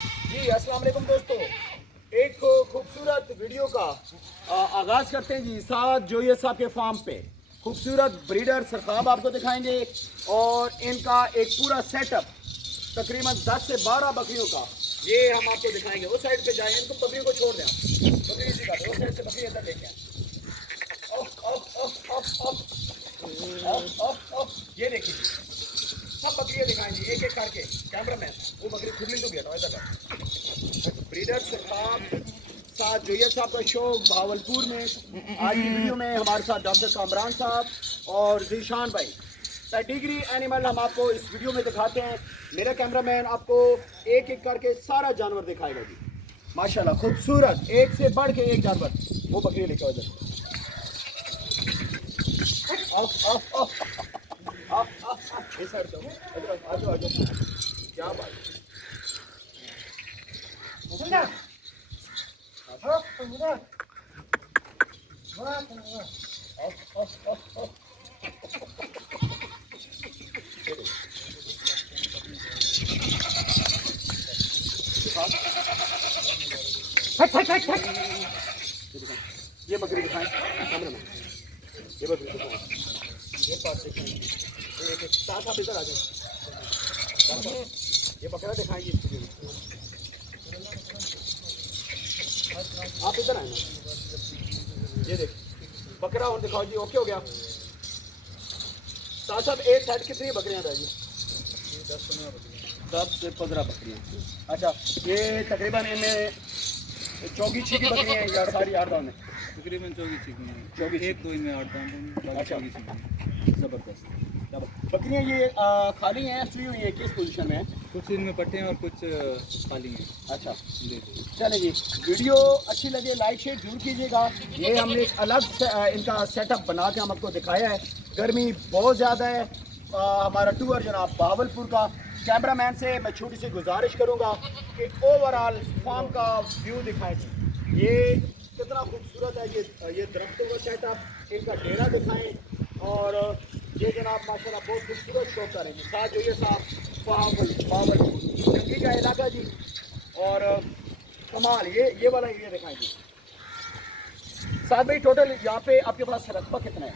जी अस्सलाम वालेकुम दोस्तों, एक खूबसूरत वीडियो का आगाज़ करते हैं जी। साथ जोइए साहब के फार्म पे खूबसूरत ब्रीडर सरखाब आपको दिखाएंगे और इनका एक पूरा सेटअप तकरीबन 10 से 12 बकरियों का ये हम आपको दिखाएंगे। उस साइड पे जाएं, इनको बकरियों को छोड़ दें, आप बकरी इसी का उस साइड से बकरी इधर लेके आए। ये देखिए सब बकरियाँ दिखाएंगे एक एक करके। कैमरा मैन वो बकरी खुली तो गया इधर ब्रीडर सरखाब साथ जोइया साहब का शो भावलपुर में। आज की वीडियो में हमारे साथ डॉक्टर कामरान साहब और जीशान भाई। पेडिग्री एनिमल हम आपको इस वीडियो में दिखाते हैं। मेरा कैमरामैन आपको एक एक करके सारा जानवर दिखाएगा जी। माशाल्लाह खूबसूरत, एक से बढ़ के एक जानवर। वो बकरी लेके आओ इधर। इस साइड जाओ, आ जाओ आ जाओ। क्या बात ये बकरी दिखाएं कैमरा में। ये बकरी दिखाएं, ये पास दिखाएं, एक साथ आप इधर आ जाए। ये बकरा दिखाएंगे इस वीडियो में। आप इधर आए ना, ये देख बकरा और दिखाओ जी। ओके हो गया साहब। एक साइड कितनी बकरियां रह गई? 10 से 15 बकरियां। अच्छा, ये तकरीबन इनमें चौकी छिकी बकरियां हैं या सारी 8 में? तकरीबन 24 चिकन है। 24 एक दो इनमें 8 अच्छा। चिकन। ज़बरदस्त। बकरियां ये खाली हैं, सुई हुई हैं, किस पोजीशन में है? कुछ इनमें पट्टे हैं और कुछ खाली हैं। अच्छा जी। चले जी, वीडियो अच्छी लगे लाइक शेयर जरूर कीजिएगा। ये हमने एक अलग इनका सेटअप बना के हम आपको दिखाया है। गर्मी बहुत ज़्यादा है। हमारा टूर जनाब भावलपुर का। कैमरामैन से मैं छोटी सी गुजारिश करूँगा कि ओवरऑल फार्म का व्यू दिखाएं जी। ये कितना खूबसूरत है। ये दरख्तों का सेटअप, इनका डेरा दिखाएं। और ये जनाब माशाल्लाह बहुत खूबसूरत शो करेंगे। साथ जो ये साहब भावलपुर जंगली का इलाका जी। और कमाल ये वाला एरिया दिखाएंगे। साथ भाई टोटल यहाँ पे आपके पास रकबा कितना है?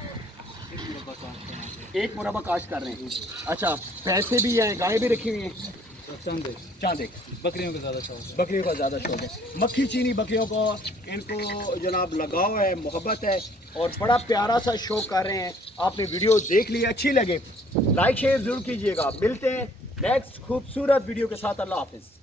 एक मुरबा काश्त कर रहे हैं। अच्छा, पैसे भी हैं, गाय भी रखी हुई हैं? चांदे बकरियों का ज़्यादा शौक है। बकरियों का ज़्यादा शौक है। मक्खी चीनी बकरियों को इनको जनाब लगाव है, मोहब्बत है और बड़ा प्यारा सा शो कर रहे हैं। आपने वीडियो देख ली, अच्छी लगे लाइक शेयर ज़रूर कीजिएगा। मिलते हैं नेक्स्ट खूबसूरत वीडियो के साथ। अल्लाह हाफिज़।